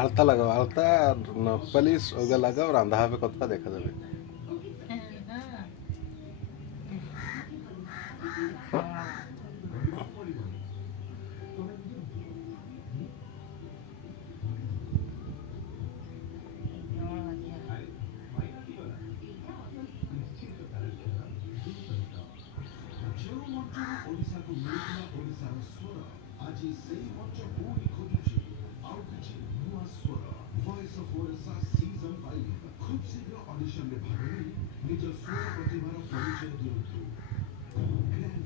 আলতা লাগাও, আলতা পালিশ ওগুলো লাগাও, রান্ধা হবে কতটা দেখা যাবে। ଅଡିସନରେ ଭାଗ ନେଇ ନିଜ ସ୍ୱର ପ୍ରତିଭାର ପରିଚୟ ଦିଅନ୍ତୁ। ଗ୍ରାଣ୍ଡ